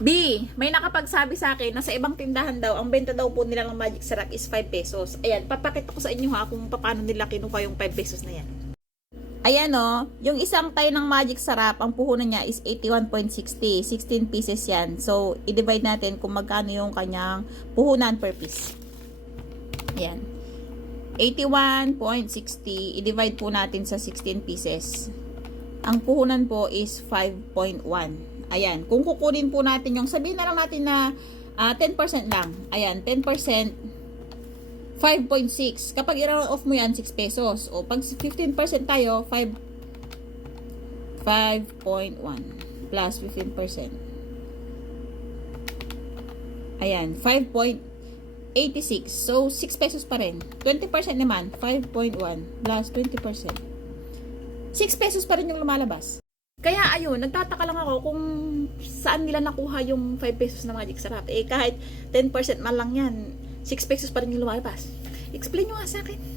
B, may nakapagsabi sa akin na sa ibang tindahan daw, ang benta daw po nila ng Magic Sarap is 5 pesos. Ayan, papakita ko sa inyo ha kung paano nila kinuha yung 5 pesos na yan. Ayan o, yung isang tayo ng Magic Sarap, ang puhunan niya is 81.60. 16 pieces yan. So, i-divide natin kung magkano yung kanyang puhunan per piece. Ayan. 81.60, i-divide po natin sa 16 pieces. Ang puhunan po is 5.1. Ayan, kung kukunin po natin yung, sabihin na lang natin na 10% lang. Ayan, 10%, 5.6. Kapag i-round off mo yan, 6 pesos. O pag 15% tayo, 5.1 plus 15%. Ayan, 5.86. So, 6 pesos pa rin. 20% naman, 5.1 plus 20%. 6 pesos pa rin yung lumalabas. Kaya ayun, nagtataka lang ako kung saan nila nakuha yung 5 pesos na Magic Sarap. Eh kahit 10% man lang yan, 6 pesos pa rin yung lumalabas. Explain nyo nga sa akin.